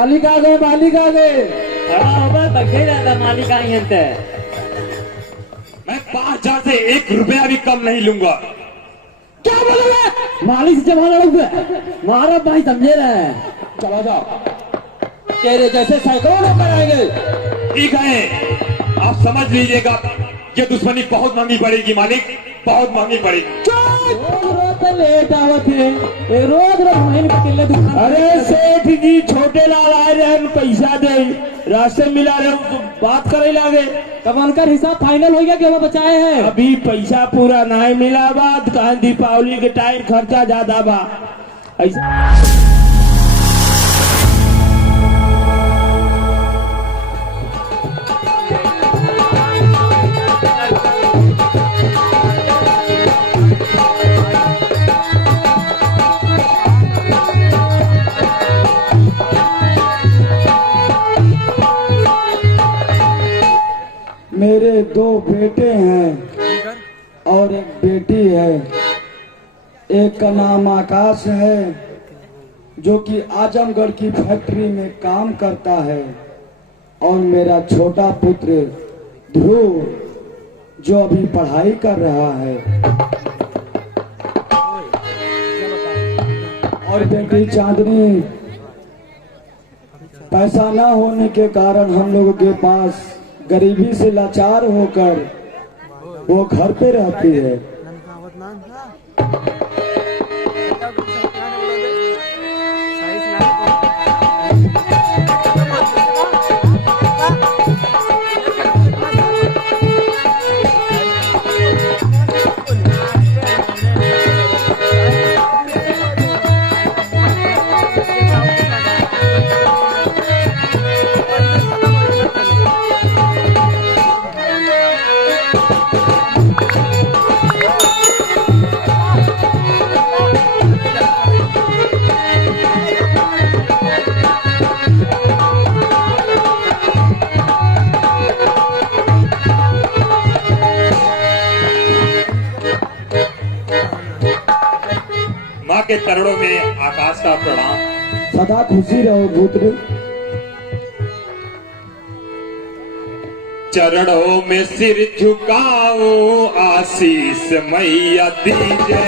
मालिक आ गए, मालिक आ गए। खड़ा होगा बखे ज्यादा मालिक आई है। मैं 5,000 से 1 रुपया भी कम नहीं लूंगा। क्या बोलोगे? मालिक से जमा लड़ोगे? मारा भाई, समझे रहे। चला जाओ, तेरे जैसे सैकड़ों लोग आएंगे। ठीक है, आप समझ लीजिएगा, ये दुश्मनी बहुत महंगी पड़ेगी मालिक, बहुत महंगी पड़ेगी। रोज लेट आवत है, रोज महीने के किले दुकान। अरे सेठ जी, छोटे लाल आए रहे, पैसा दे, रास्ते मिला रहे, तो बात करे लागे। तब उनका हिसाब फाइनल हो गया कि वो बचाए हैं? अभी पैसा पूरा नहीं मिला, बात कहा दीपावली के टाइम खर्चा ज्यादा बा ऐसा। मेरे 2 बेटे हैं और एक बेटी है। एक का नाम आकाश है, जो कि आजमगढ़ की फैक्ट्री में काम करता है, और मेरा छोटा पुत्र ध्रुव, जो अभी पढ़ाई कर रहा है, और बेटी चांदनी। पैसा न होने के कारण हम लोगों के पास गरीबी से लाचार होकर वो घर पे रहती है। माँ के चरणों में आकाश का प्रणाम। सदा खुशी रहो पुत्र। चरणों में सिर झुकाऊं, आशीष मैया दीजिए।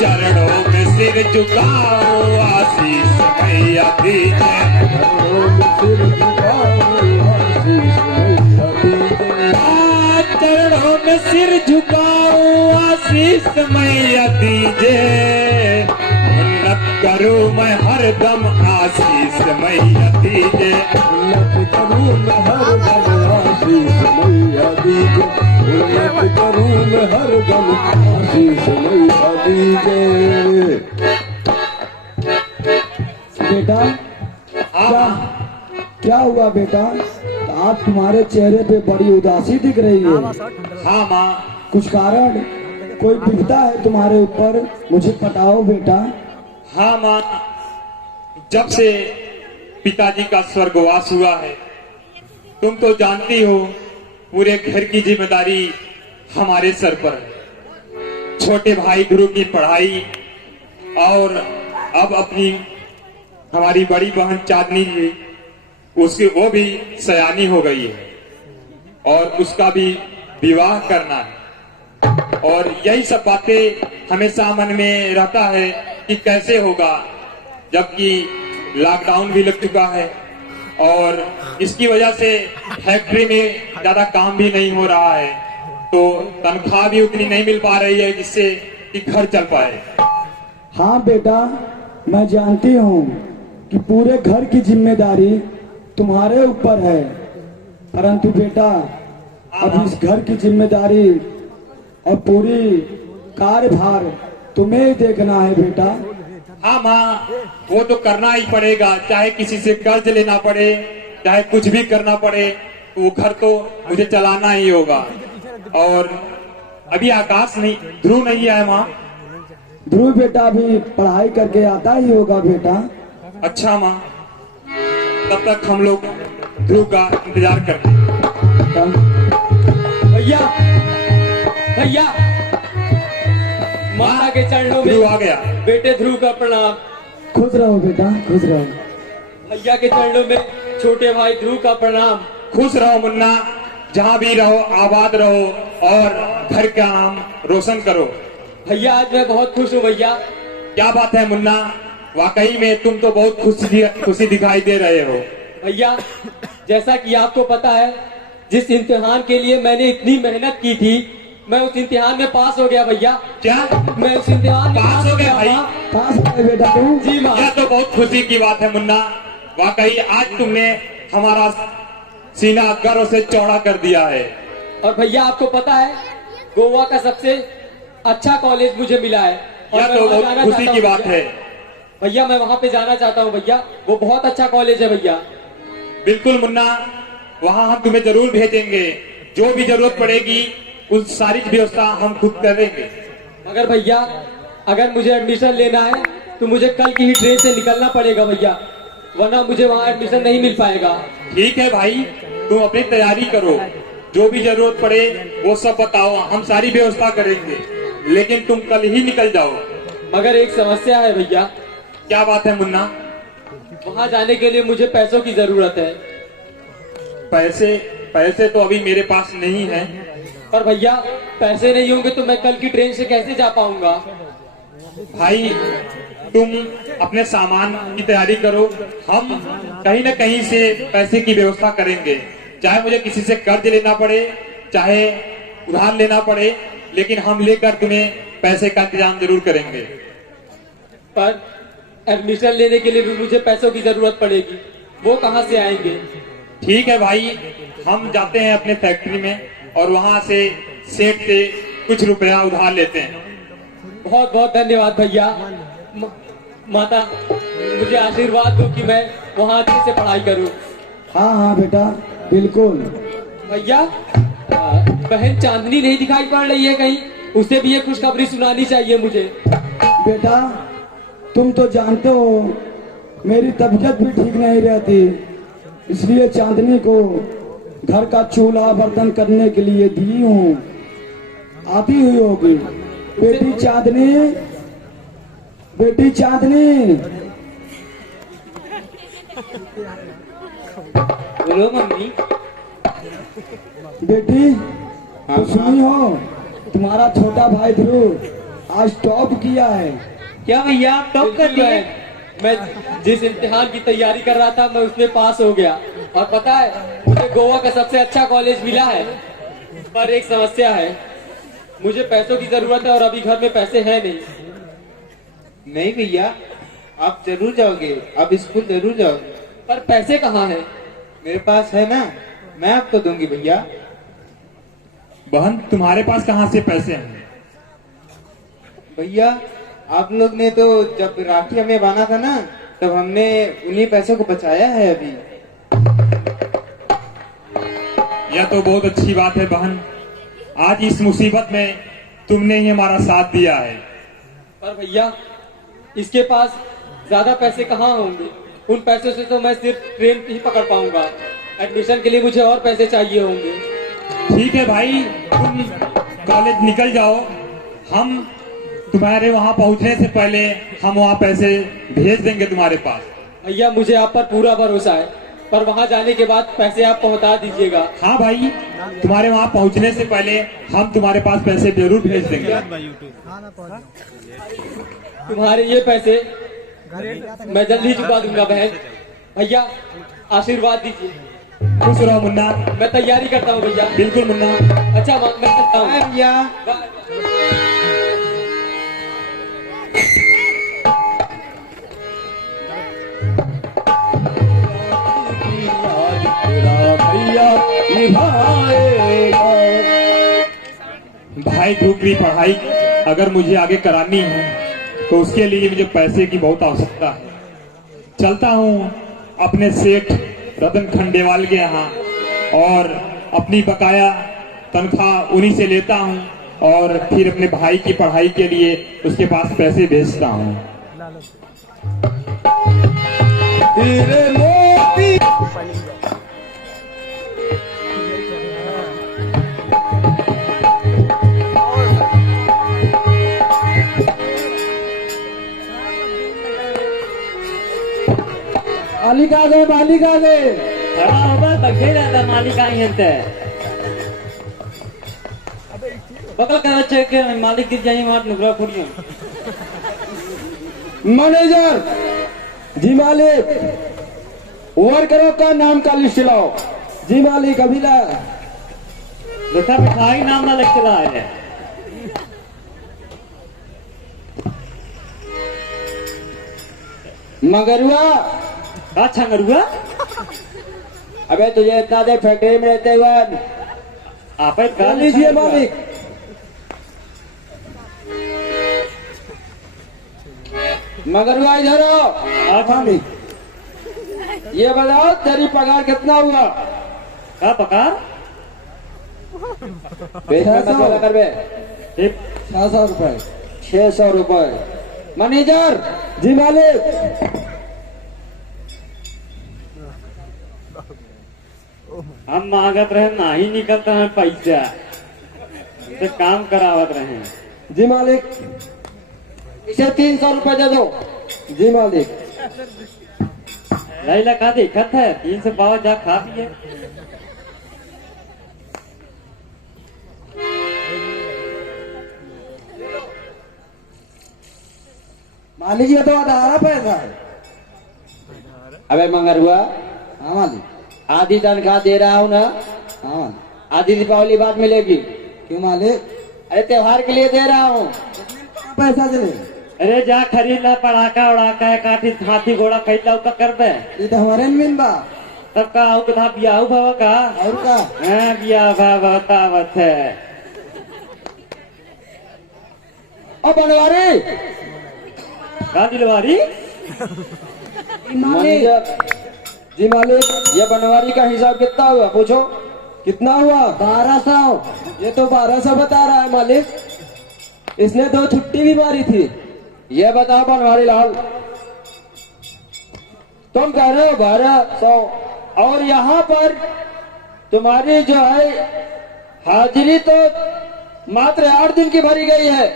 चरणों में सिर झुकाऊं, आशीष मैया दीजिए। चरणों में सिर झुकाऊं, आशीष मैया दीजिए। उन्नत करूं मैं हरदम, आशीष मैया दीजिए। उन्नत करूं मैं हरदम, आशीष मैया दीजिए। उन्नत करूं मैं हरदम, आशीष मैया दीजिए। बेटा, क्या हुआ बेटा? आज तुम्हारे चेहरे पे बड़ी उदासी दिख रही है। हाँ माँ। कुछ कारण? कोई विपदा है तुम्हारे ऊपर? मुझे बताओ बेटा। हाँ माँ, जब से पिताजी का स्वर्गवास हुआ है, तुम तो जानती हो, पूरे घर की जिम्मेदारी हमारे सर पर है। छोटे भाई ध्रुव की पढ़ाई, और अब अपनी हमारी बड़ी बहन चांदनी जी, उसकी वो भी सयानी हो गई है, और उसका भी विवाह करना है। और यही सब बातें हमेशा मन में रहता है कि कैसे होगा, जबकि लॉकडाउन भी लग चुका है, और इसकी वजह से फैक्ट्री में ज्यादा काम भी नहीं हो रहा है, तो तनख्वाह भी उतनी नहीं मिल पा रही है जिससे कि घर चल पाए। हाँ बेटा, मैं जानती हूँ कि पूरे घर की जिम्मेदारी तुम्हारे ऊपर है, परंतु बेटा, अब इस घर की जिम्मेदारी और पूरी कार्यभार तुम्हें ही देखना है बेटा। हाँ माँ, वो तो करना ही पड़ेगा, चाहे किसी से कर्ज लेना पड़े, चाहे कुछ भी करना पड़े, तो वो घर तो मुझे चलाना ही होगा। और अभी आकाश नहीं, ध्रुव नहीं आया माँ। ध्रुव बेटा भी पढ़ाई करके आता ही होगा बेटा। अच्छा माँ, तब तक हम लोग ध्रुव का इंतजार करते हैं। भैया, भैया, माता के चरणों ध्रुव आ में गया। बेटे ध्रुव का प्रणाम। खुश रहो बेटा, खुश रहो। भैया के चरणों में छोटे भाई ध्रुव का प्रणाम। खुश रहो मुन्ना, जहाँ भी रहो आबाद रहो और घर का नाम रोशन करो। भैया आज मैं बहुत खुश हूँ भैया। क्या बात है मुन्ना, वाकई में तुम तो बहुत खुशी दिखाई दे रहे हो। भैया जैसा कि आपको पता है, जिस इम्तिहान के लिए मैंने इतनी मेहनत की थी, मैं उस इम्तिहान में पास हो गया भैया। क्या मैं उस इम्तिहान में पास हो गया भाई? माँ। पास हो गए बेटा तुम? जी माँ। यह तो बहुत खुशी की बात है मुन्ना, वाकई आज तुमने हमारा सीना गर्व से चौड़ा कर दिया है। और भैया आपको पता है, गोवा का सबसे अच्छा कॉलेज मुझे मिला है। और यह मैं तो वहाँ बहुत जाना खुशी चाहता की हूँ बात भैया। है। भैया मैं वहाँ पे जाना चाहता हूँ भैया, वो बहुत अच्छा कॉलेज है भैया। बिल्कुल मुन्ना, वहाँ हम तुम्हें जरूर भेजेंगे। जो भी जरूरत पड़ेगी उस सारी व्यवस्था हम खुद करेंगे। मगर भैया अगर मुझे एडमिशन लेना है तो मुझे कल की ही ट्रेन से निकलना पड़ेगा भैया, वरना मुझे वहाँ एडमिशन नहीं मिल पाएगा। ठीक है भाई, तुम अपनी तैयारी करो, जो भी जरूरत पड़े वो सब बताओ, हम सारी व्यवस्था करेंगे, लेकिन तुम कल ही निकल जाओ। मगर एक समस्या है भैया। क्या बात है मुन्ना? वहाँ जाने के लिए मुझे पैसों की जरूरत है। पैसे तो अभी मेरे पास नहीं है। पर भैया पैसे नहीं होंगे तो मैं कल की ट्रेन से कैसे जा पाऊंगा? भाई तुम अपने सामान की तैयारी करो, हम कहीं न कहीं से पैसे की व्यवस्था करेंगे। चाहे मुझे किसी से कर्ज लेना पड़े, चाहे उधार लेना पड़े, लेकिन हम लेकर तुम्हें पैसे का इंतजाम जरूर करेंगे। पर एडमिशन लेने के लिए भी मुझे पैसों की जरूरत पड़ेगी, वो कहाँ से आएंगे? ठीक है भाई, हम जाते हैं अपने फैक्ट्री में और वहाँ से सेठ से कुछ रुपया उधार लेते हैं। बहुत बहुत धन्यवाद भैया। माता मुझे आशीर्वाद दो कि मैं वहाँ अच्छे से पढ़ाई करूँ। हाँ हाँ बेटा, बिल्कुल। भैया बहन चांदनी नहीं दिखाई पड़ रही है कहीं, उसे भी ये खुशखबरी सुनानी चाहिए मुझे। बेटा तुम तो जानते हो मेरी तबीयत भी ठीक नहीं रहती, इसलिए चांदनी को घर का चूल्हा बर्तन करने के लिए दी हूँ, आती हुई होगी। बेटी चांदनी, बेटी चांदनी। बोलो मम्मी। बेटी तो सुनी हो, तुम्हारा छोटा भाई ध्रुव आज टॉप किया है। क्या भैया आप टॉप कर लिए? मैं जिस इम्तिहान की तैयारी कर रहा था मैं उसमें पास हो गया, और पता है मुझे गोवा का सबसे अच्छा कॉलेज मिला है। पर एक समस्या है, मुझे पैसों की जरूरत है और अभी घर में पैसे हैं नहीं। नहीं भैया, आप जरूर जाओगे, आप स्कूल जरूर जाओगे। पर पैसे कहाँ हैं? मेरे पास है ना, मैं आपको दूंगी भैया। बहन तुम्हारे पास कहाँ से पैसे हैं? भैया आप लोग ने तो जब राखी हमें बांधा था ना, तब हमने उन्हीं पैसों को बचाया है अभी। यह तो बहुत अच्छी बात है बहन, आज इस मुसीबत में तुमने ही हमारा साथ दिया है। पर भैया इसके पास ज्यादा पैसे कहाँ होंगे? उन पैसों से तो मैं सिर्फ ट्रेन ही पकड़ पाऊंगा। एडमिशन के लिए मुझे और पैसे चाहिए होंगे। ठीक है भाई, तुम कॉलेज निकल जाओ, हम तुम्हारे वहाँ पहुँचने से पहले हम वहाँ पैसे भेज देंगे तुम्हारे पास। भैया मुझे आप पर पूरा भरोसा है, पर वहाँ जाने के बाद पैसे आप पहुँचा दीजिएगा। हाँ भाई, तुम्हारे वहाँ पहुँचने से पहले हम तुम्हारे पास पैसे जरूर भेज देंगे। तुम्हारे ये पैसे मैं जल्दी चुका दूंगा बहन। भैया आशीर्वाद दीजिए। खुश रहो मुन्ना। मैं तैयारी करता हूँ भैया। बिल्कुल मुन्ना। अच्छा मैं करता हूँ। बाय भैया। भाई ध्रुव की पढ़ाई अगर मुझे आगे करानी है तो उसके लिए मुझे पैसे की बहुत आवश्यकता है। चलता हूँ अपने सेठ रतन खंडेवाल के यहाँ और अपनी बकाया तनख्वाह उन्हीं से लेता हूँ और फिर अपने भाई की पढ़ाई के लिए उसके पास पैसे भेजता हूँ। मालिक आ गए, मालिक आ गए। खड़ा होगा बखे रहता मालिक आई हंते पकड़ कर चेक के मालिक गिर जाई मार नुकरा फुड़ियो मैनेजर जी मालिक, वर्करों का नाम का लिस्ट लाओ। जी मालिक अभी ला। देखा मिठाई नाम ना लग चला है मगरुआ, का छंगरुआ अबे तुझे इतना देर फैक्ट्री में रहते हुए आप कर लीजिए मालिक। मगरुआ इधर आओ। मालिक ये बताओ तेरी पगार कितना हुआ? का पकार कर बे 600 रुपए। 600 रुपए। मैनेजर जी मालिक, हम मांगत रहे ना ही निकलता है पैसा तो काम करावत रहे जी मालिक। इसे 300 रुपए दे दो। जी मालिक। लैला का देखत है 300 पाव जा खा पिए मालिक ये तो आधारा पैसा है। अबे मंगरुआ। हाँ मालिक। आधी तनख्वाह दे रहा हूँ ना। हाँ मालिक। आधी दीपावली बाद मिलेगी। क्यों मालिक? अरे त्योहार के लिए दे रहा हूँ। पैसा चले? अरे जा खरीद ला पड़ाका उड़ाका काठी हाथी घोड़ा खरीद ला उसका कर दे ये तो हमारे में बा। तब का आओ कथा बियाह भाव का और का? हाँ बियाह भाव बतावत है ओ बनवारी का दिलवारी मैनेजर जी मालिक, ये बनवारी का हिसाब कितना हुआ पूछो। कितना हुआ? 1200। ये तो 1200 बता रहा है मालिक। इसने 2 छुट्टी भी मारी थी। ये बताओ बनवारी लाल, तुम कह रहे हो 1200 और यहाँ पर तुम्हारी जो है हाजिरी तो मात्र 8 दिन की भरी गई है।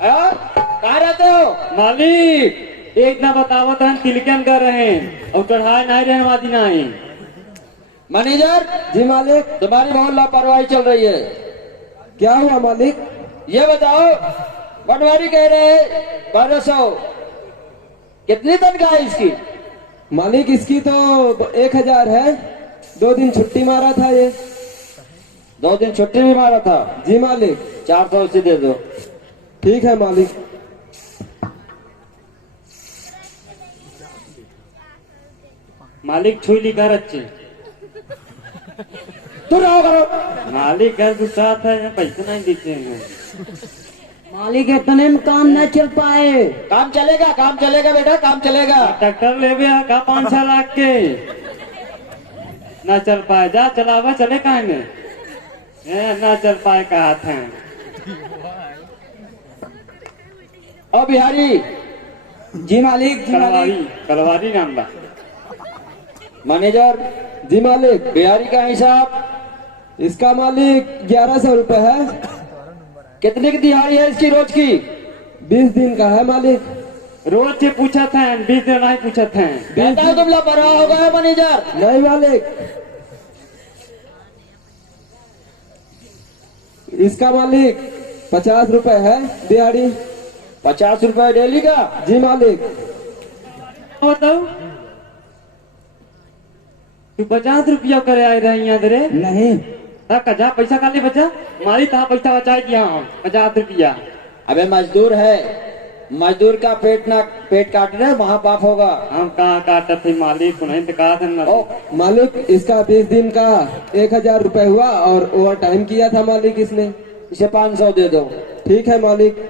कहाँ रहते हो? मालिक एक ना बतावत है तिलकन कर रहे हैं और चढ़ाए नहीं रहे वादी नहीं। मैनेजर जी मालिक, तुम्हारी बहुत लापरवाही चल रही है। क्या हुआ मालिक? ये बताओ बनवारी कह रहे हैं 1200, कितनी तनख्वाह है इसकी? मालिक इसकी तो 1000 है। 2 दिन छुट्टी मारा था ये। 2 दिन छुट्टी भी मारा था? जी मालिक। 400 उसे दे दो। ठीक है मालिक। मालिक छुई लिखा रच्चे तू रहो करो। मालिक घर गुस्सा है पैसे नहीं देते हैं मालिक इतने में काम न चल पाए। काम चलेगा, काम चलेगा बेटा, काम चलेगा। ट्रैक्टर ले गया का 5-6 लाख के ना चल पाए जा चलावा चले कहा में ना चल पाए कहा था। ओ बिहारी जी मालिक। जी कलवारी मालिक। कलवारी नाम बा मैनेजर जी मालिक, बिहारी का हिसाब इसका मालिक 1100 रुपए है। कितने की दिहाड़ी है इसकी रोज की? 20 दिन का है मालिक। रोज से पूछा था 20 दिन नहीं पूछा था। कहता हूँ तुम लापरवाह हो गए मैनेजर। नहीं मालिक, इसका मालिक 50 रुपए है दिहाड़ी। 50 रुपए डेली का? जी मालिक। बताओ तू 50 रुपया करे आए रहे यहाँ दरे नहीं। कजा पैसा काले बचा मारी था पैसा बचा दिया हम 50 रुपया। अबे मजदूर है, मजदूर का पेट काट रहे वहाँ पाप होगा। हम कहाँ काटा थे मालिक सुनाई तो कहा था ओ मालिक, इसका 20 दिन का 1000 रुपए हुआ और ओवर टाइम किया था मालिक इसने। इसे 500 दे दो। ठीक है मालिक।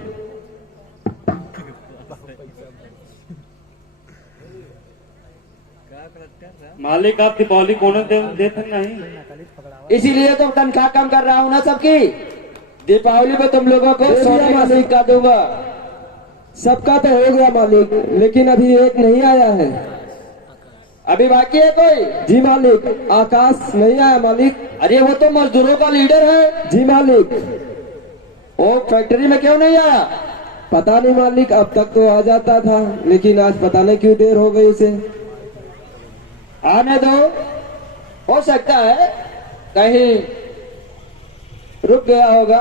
मालिक आप दीपावली कौन देते नहीं इसीलिए तो तनख्वाह कम कर रहा हूँ ना सबकी। दीपावली पे तुम लोगों को सोने का सिक्का दूंगा। सबका तो हो गया मालिक, लेकिन अभी एक नहीं आया है। अभी बाकी है कोई? जी मालिक। आकाश नहीं आया मालिक। अरे वो तो मजदूरों का लीडर है। जी मालिक। वो फैक्ट्री में क्यों नहीं आया? पता नहीं मालिक, अब तक तो आ जाता था, लेकिन आज पता नहीं क्यों देर हो गई उसे। आने दो, हो सकता है कहीं रुक गया होगा।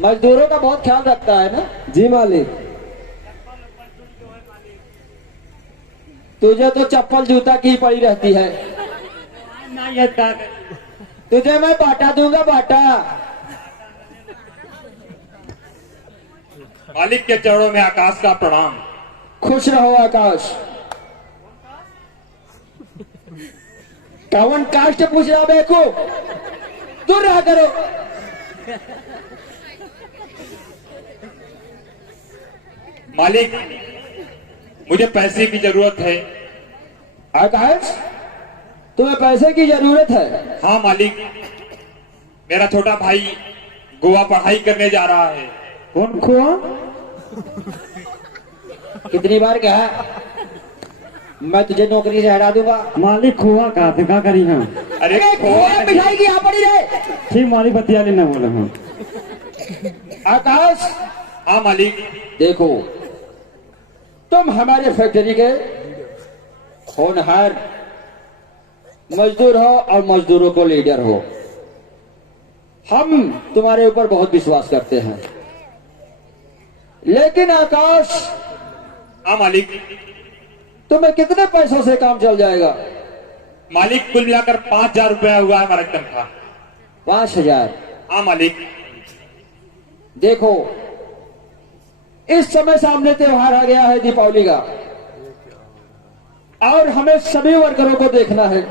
मजदूरों का बहुत ख्याल रखता है ना। जी मालिक। तुझे तो चप्पल जूता की पड़ी रहती है। तुझे मैं बाटा दूंगा, बाटा। मालिक के चरणों में आकाश का प्रणाम। खुश रहो आकाश। कौन कास्ट पूछ रहा बेको, दूर रहा करो। मालिक, मुझे पैसे की जरूरत है। आकाश, तुम्हें पैसे की जरूरत है? हाँ मालिक, मेरा छोटा भाई गोवा पढ़ाई करने जा रहा है। कौन खोआ? कितनी बार कहा मैं तुझे नौकरी से हटा दूंगा। मालिक खोआ का करी हम। अरे खोआ मिठाई की यहाँ पड़ी रहे। ठीक मालिक बतिया लेना बोला हम। आकाश, हाँ मालिक। देखो, तुम हमारे फैक्ट्री के होनहार मजदूर हो और मजदूरों को लीडर हो। हम तुम्हारे ऊपर बहुत विश्वास करते हैं। लेकिन आकाश, हाँ मालिक। तुम्हें कितने पैसों से काम चल जाएगा? मालिक, कुल मिलाकर 5,000 रुपया हुआ है हमारा तनख्वाह। 5,000? हाँ मालिक। देखो, इस समय सामने त्योहार आ गया है दीपावली का, और हमें सभी वर्करों को देखना है,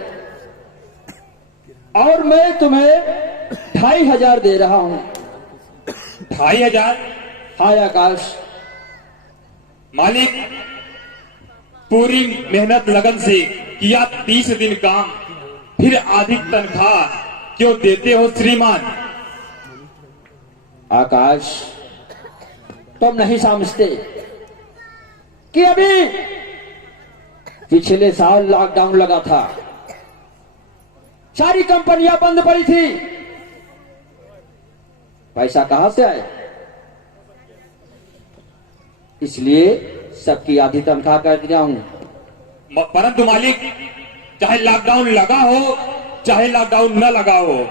और मैं तुम्हें 2,500 दे रहा हूं। 2,500? हाय आकाश। मालिक, पूरी मेहनत लगन से किया 30 दिन काम, फिर आधी तनख्वाह क्यों देते हो श्रीमान? आकाश, तुम नहीं समझते कि अभी पिछले साल लॉकडाउन लगा था, सारी कंपनियां बंद पड़ी थी। पैसा कहां से आए? इसलिए सबकी आधी तनख्वाह कर दिया हूं। परंतु मालिक, चाहे लॉकडाउन लगा हो चाहे लॉकडाउन न लगा हो,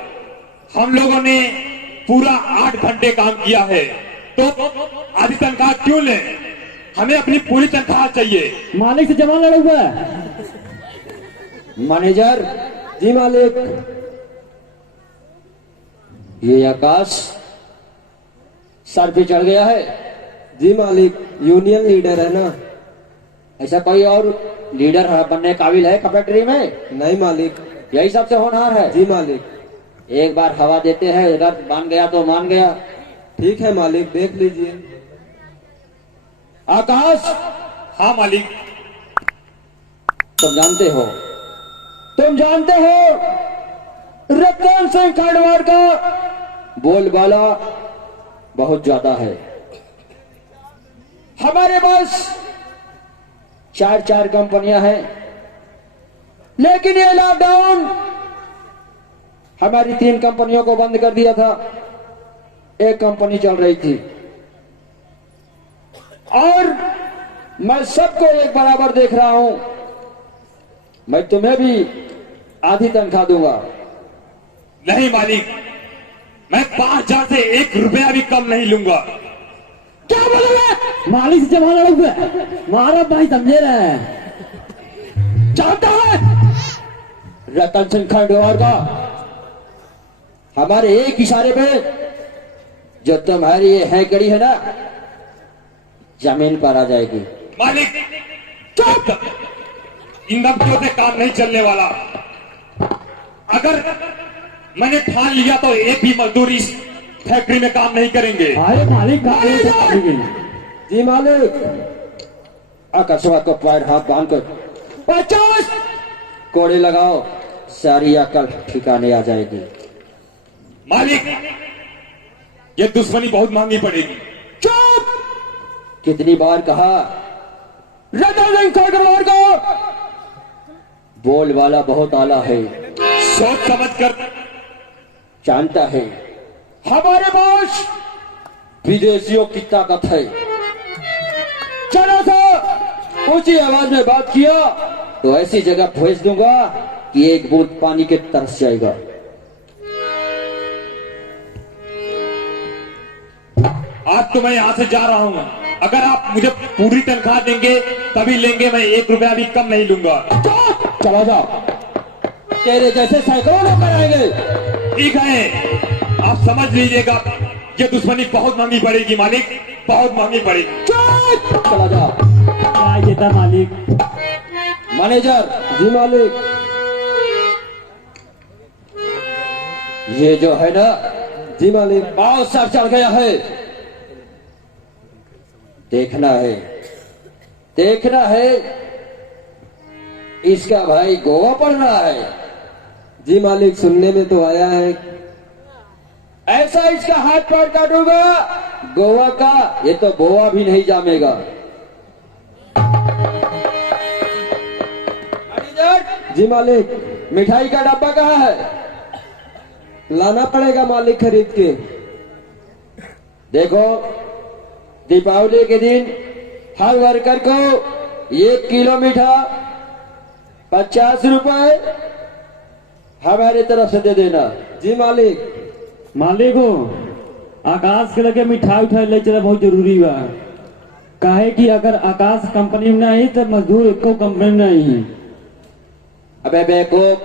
हम लोगों ने पूरा 8 घंटे काम किया है, तो आधी तनख्वाह क्यों लें? हमें अपनी पूरी तनख्वाह चाहिए। मालिक से जमा लड़ा हुआ है। मैनेजर जी। मालिक, ये आकाश सर पे चढ़ गया है। जी मालिक, यूनियन लीडर है ना। ऐसा कोई और लीडर बनने काबिल है फैक्ट्री में? नहीं मालिक, यही सबसे होनहार है। जी मालिक। एक बार हवा देते हैं, अगर मान गया तो मान गया। ठीक है मालिक, देख लीजिए। आकाश। हाँ मालिक। तुम जानते हो रतन सिंह खंडवार का बोलबाला बहुत ज्यादा है। हमारे पास 4 कंपनियां हैं, लेकिन ये लॉकडाउन हमारी 3 कंपनियों को बंद कर दिया था। एक कंपनी चल रही थी, और मैं सबको एक बराबर देख रहा हूं। मैं तुम्हें भी आधी तनख्वाह दूंगा। नहीं मालिक, मैं 5,000 से 1 रुपया भी कम नहीं लूंगा। क्या बोलोगे? मालिक से जमा लड़ा हुआ है। मारा भाई समझे रहे। जानता है रतन सिंह खंडवार का हमारे एक इशारे पे जो तुम्हारी ये है गड़ी है ना, जमीन पर आ जाएगी। मालिक, चुप! इन धमकियों से काम नहीं चलने वाला। अगर मैंने ठान लिया तो एक भी मजदूर इस फैक्ट्री में काम नहीं करेंगे। अरे मालिक का जी मालिक। आकाशवाद को पैर हाथ बांधकर 50 कोड़े लगाओ, सारी अकल ठिकाने आ जाएगी। मालिक, ये दुश्मनी बहुत महंगी पड़ेगी। चुप! कितनी बार कहा रतन सिंह खंडवार को बोल वाला बहुत आला है, सोच समझ कर। जानता है हमारे पास विदेशियों की ताकत है। चलो था ऊंची आवाज में बात किया तो ऐसी जगह भेज दूंगा कि एक बूंद पानी के तरस जाएगा। आज तो मैं यहाँ से जा रहा हूँ। अगर आप मुझे पूरी तनख्वाह देंगे तभी लेंगे, मैं 1 रुपया भी कम नहीं लूंगा। चला जाओ, तेरे जैसे सैकड़ों लोग आएंगे। ठीक है, आप समझ लीजिएगा, ये दुश्मनी बहुत महंगी पड़ेगी मालिक, बहुत महंगी पड़ेगी। चला जाओ। क्या ये था मालिक? मैनेजर। जी मालिक। ये जो है ना, जी मालिक। बहुत सर चढ़ गया है। देखना है, देखना है, इसका भाई गोवा पढ़ रहा है। जी मालिक, सुनने में तो आया है। ऐसा इसका हाथ पैर काटूंगा गोवा का, ये तो गोवा भी नहीं जामेगा। मैनेजर, जी मालिक। मिठाई का डब्बा कहाँ है? लाना पड़ेगा मालिक खरीद के। देखो, दीपावली के दिन हर वर्कर को 1 किलो मीठा 50 रुपए हमारी तरफ से दे देना। जी मालिक। मालिक हो, आकाश के लगे मिठाई उठाई ले चला बहुत जरूरी बा। काहे कि अगर आकाश कंपनी में नहीं तो मजदूर एको कंपनी में नहीं। अबे बेवकूफ,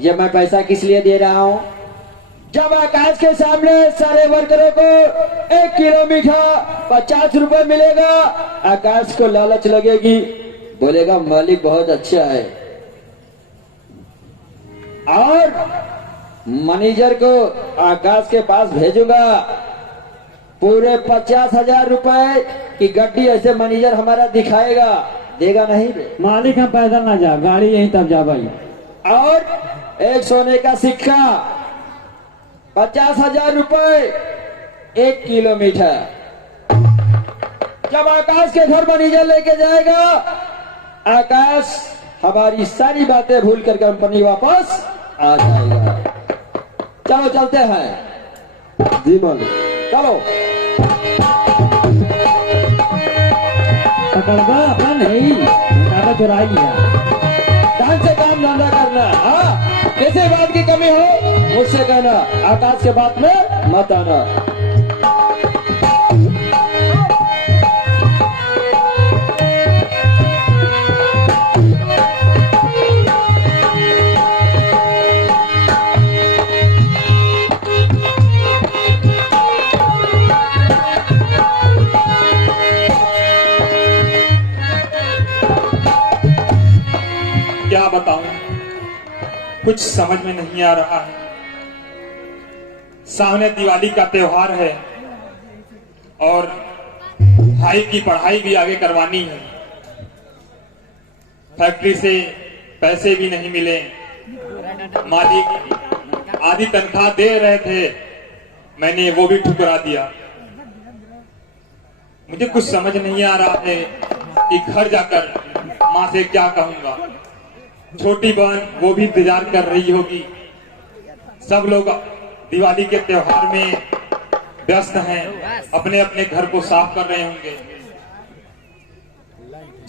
ये मैं पैसा किस लिए दे रहा हूँ? जब आकाश के सामने सारे वर्करों को 1 किलो मीठा 50 रुपए मिलेगा, आकाश को लालच लगेगी, बोलेगा मालिक बहुत अच्छा है। और मैनेजर को आकाश के पास भेजूंगा, पूरे 50,000 रुपए की गड्डी ऐसे मैनेजर हमारा दिखाएगा। देगा नहीं रे? मालिक हम पैदल ना जा, गाड़ी यहीं तब जा भाई। और 1 सोने का सिक्का 50,000 रुपए 1 किलो मीठा। जब आकाश के घर मैनेजर लेके जाएगा, आकाश हमारी सारी बातें भूल कर कंपनी वापस आ जाएगा। चलो चलते हैं। जी मालिक। चलो। पकड़वा अपन नहीं, ज्यादा चुराई लिया। ढंग से काम धंधा करना। हाँ, किसी बात की कमी हो मुझसे कहना, आकाश के बात में मत आना। क्या बताऊं, कुछ समझ में नहीं आ रहा है। सामने दिवाली का त्योहार है और भाई की पढ़ाई भी आगे करवानी है। फैक्ट्री से पैसे भी नहीं मिले, मालिक आधी तनख्वाह दे रहे थे, मैंने वो भी ठुकरा दिया। मुझे कुछ समझ नहीं आ रहा है कि घर जाकर माँ से क्या कहूंगा। छोटी बहन वो भी इंतजार कर रही होगी। सब लोग दिवाली के त्योहार में व्यस्त हैं, अपने अपने घर को साफ कर रहे होंगे।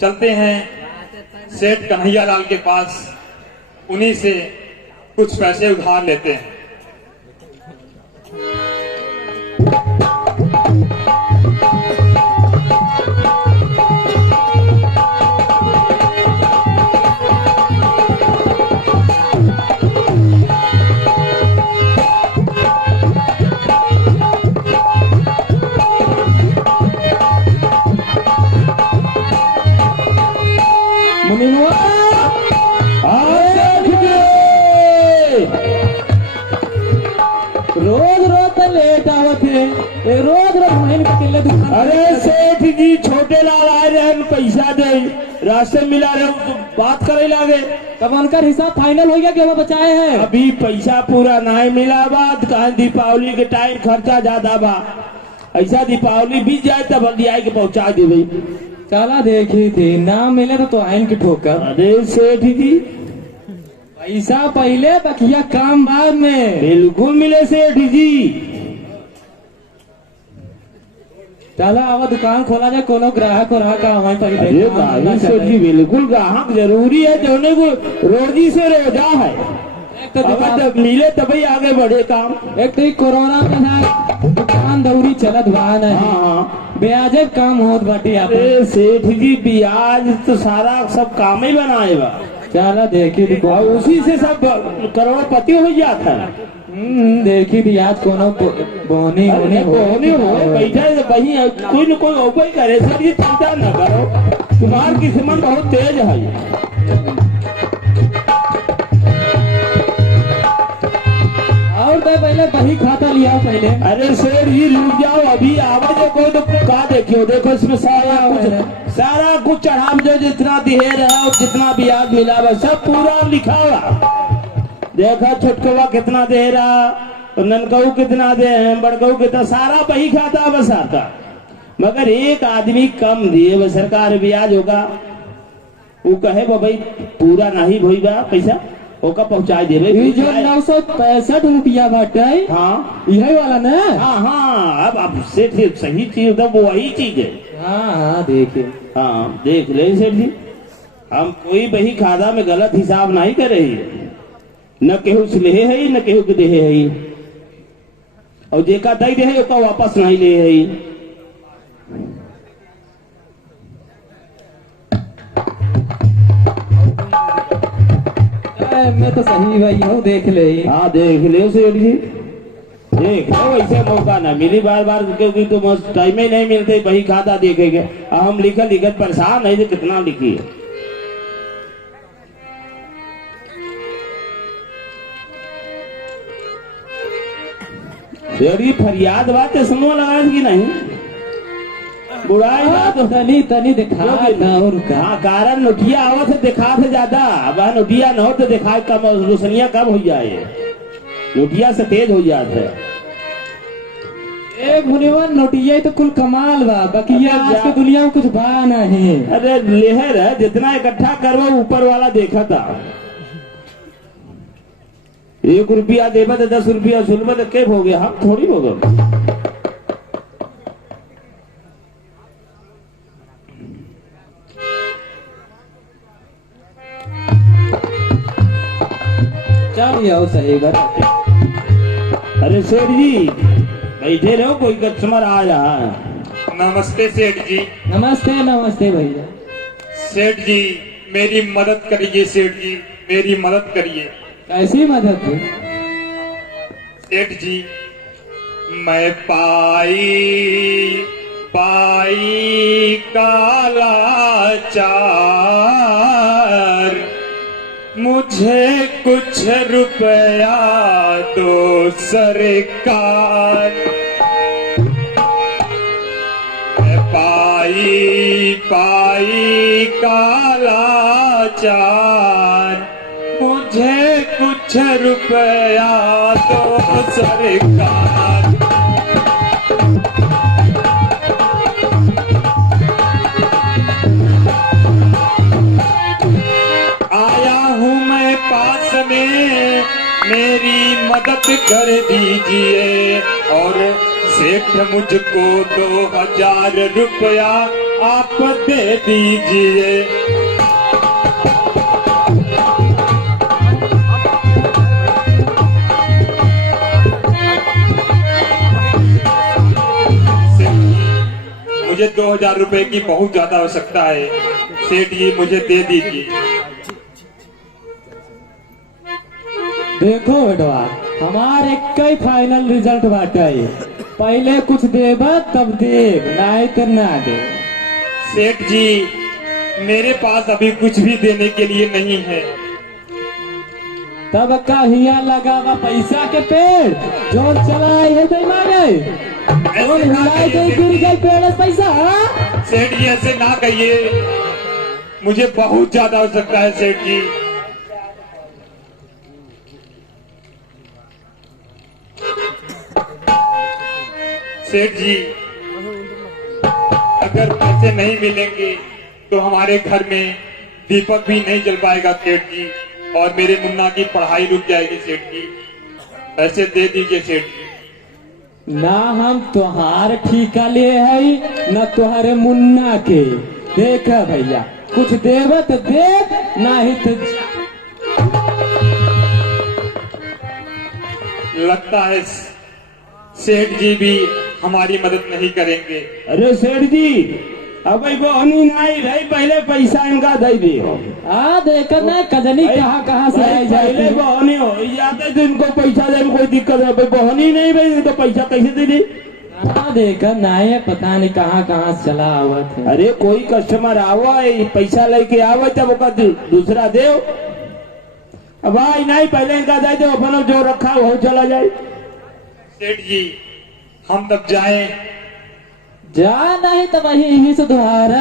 चलते हैं सेठ कन्हैया लाल के पास, उन्हीं से कुछ पैसे उधार लेते हैं। रोज रोज तो लेट आवत है, रोज रोज महीने के किले दुकान। अरे सेठ जी, छोटे लाल आए रहे, पैसा दे, रास्ते मिला रहे तो बात करे लागे, तब उनका हिसाब फाइनल हो गया कि वो बचाए हैं। अभी पैसा पूरा नहीं मिला, बात कहा दीपावली के टाइम खर्चा ज्यादा बा, ऐसा दीपावली बीत जाए तब हल्दी के पहुंचा दे भाई। चला देखी थी, ना मिले तो आइन की ठोकर। अरे सेठ जी, पैसा पहले बकिया काम बाद में। बिल्कुल मिले सेठ जी। चलो अब दुकान खोला जाए, कोनो ग्राहक हो रहा का हमारे पहले अरे भाई सेठ जी बिल्कुल ग्राहक जरूरी है, जोने को रोजी से रोजा है। एक तो अगर दुकान, जब मिले तभी आगे बढ़े काम। एक तो ये कोरोना में है दुकान दौरी चलत बा नहीं, हाँ ब्याजे काम होत बाटी आप। अरे सेठ जी ब्याज तो सारा सब काम ही बनाएगा चलो देखी और दुकान, उसी से सब करोड़पति हो जाता है। देखी ब्याज कोनो बोनी होनी होनी हो बैठे वही कोई न कोई हो ही करे। सर ये चिंता न करो, तुम्हारी किस्मत बहुत तेज है। और तो पहले बही खाता लिया पहले। अरे सेठ जी रुक जाओ, अभी आवाज कोई तो का देखियो, देखो इसमें सारा कुछ चढ़ाव जो जितना दिहेर है और जितना ब्याज मिला हुआ सब पूरा लिखा हुआ। देखा छोटकवा कितना दे रहा और ननकऊ कितना दे हैं, बड़कऊ कितना, सारा बही खाता बस आता। मगर एक आदमी कम दिए वो सरकार ब्याज होगा, वो कहे भाई पूरा नहीं भई बा पैसा ओका पहुंचा देवे। ये जो 965 रुपया बाटे, हाँ यही वाला ना। हाँ हाँ अब सेठ जी सही चीज तो वो वही चीज है। हाँ देखिए, हाँ देख ले सेठ जी, हम कोई बही खाता में गलत हिसाब नहीं कर रही, न केहू से ले है न केहू के दे है, और जेका दई रहे ओका वापस नहीं ले है। मैं तो सही भाई हूँ, देख ले। हाँ देख ले सेठ जी, देख लो ऐसे मौका ना मिली बार बार, क्योंकि तुम टाइम ही नहीं मिलते बही खाता देखेंगे। हम लिखत लिखत परेशान है, कितना लिखी है। सेठ जी फरियाद बात है, समूह लगा कि नहीं बुढ़ाई बात तो तनी तनी दिखा ना और का। हाँ कारण नोटिया आवत है दिखा थे ज्यादा, अब नोटिया न हो तो दिखाए कम, रोशनिया कम हो जाए, नोटिया से तेज हो जाते है। एक मुनिवन नोटिया तो कुल कमाल बा, बाकी ये आज की दुनिया में कुछ बा नहीं। अरे लेहर है, जितना इकट्ठा करवा ऊपर वाला देखा था। 1 रुपया देवा तो 10 रुपया सुनवा तो कैब हो गया, हम थोड़ी हो गए। चल आओ सही बात। अरे सेठ जी बैठे रहो, कोई कस्टमर आ रहा है। नमस्ते सेठ जी। नमस्ते नमस्ते भैया। सेठ जी मेरी मदद करिए, सेठ जी मेरी मदद करिए। कैसी मदद है? सेठ जी मैं पाई काला चार, मुझे कुछ रुपया दो सरकार। मैं पाई काला चार, मुझे कुछ रुपया दो सरकार। आया हूँ मैं पास में, मेरी मदद कर दीजिए, और सेठ मुझको 2000 रुपया आप दे दीजिए। मुझे 2000 रुपए की बहुत ज्यादा आवश्यकता है, सेठ जी मुझे दे दीजिए। देखो बेटवा, हमारे कई फाइनल रिजल्ट बाटे, पहले कुछ देबा तब देब, नहीं तो ना दे। सेठ जी मेरे पास अभी कुछ भी देने के लिए नहीं है। तब का हिया लगावा पैसा के पेड़, जो चलाए है तो मांगे, और हिलाए तो गिर गए पेड़ पैसा। हाँ? सेठ जी ऐसे ना कहिए, मुझे बहुत ज्यादा आवश्यकता है सेठ जी। सेठ जी अगर पैसे नहीं मिलेंगे तो हमारे घर में दीपक भी नहीं जल पाएगा सेठ जी, और मेरे मुन्ना की पढ़ाई रुक जाएगी सेठ जी। पैसे दे दीजिए सेठ जी। ना हम तोहार ठीका ले है न तोहरे मुन्ना के। देख भैया कुछ देव तो दे, नहीं तो लगता है सेठ जी भी हमारी मदद नहीं करेंगे। अरे सेठ जी अब बहनी नहीं रही, पहले पैसा इनका दे दियो। देखा ना कजनी कहाँ से आई जाए। पहले बहनी हो जाते तो इनको पैसा दे में कोई दिक्कत है, बहनी नहीं भाई तो पैसा कैसे दे दी। देखा नहीं पता नहीं कहाँ से चला हुआ था। अरे कोई कस्टमर आवा पैसा लेके आवा तब ओका दूसरा दे। अब भाई नहीं पहले इनका दे दो, अपन जो रखा वो चला जाए। सेठ जी हम तब जाएं? जा नहीं तो वही यही से दोबारा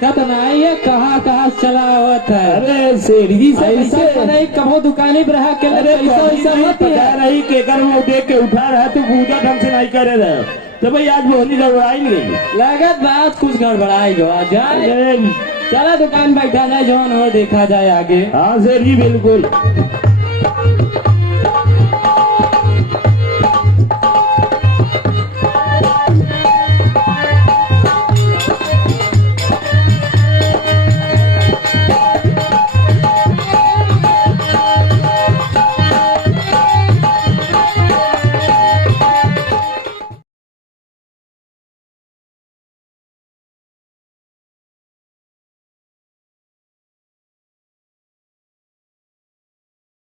कतनाई है कहाँ से चला हुआ था। अरे सेठी से नहीं कहो दुकानी पर रहा के पैसा मत रही के कर वो देख के उठा रहा तो पूजा ढंग से नहीं करे रहे तो भाई आज बोली गड़बड़ाई नहीं लगत बात कुछ गड़बड़ाई गो आ जाए। चला दुकान बैठा जाए जो हो देखा जाए आगे। हाँ सेठ जी बिल्कुल।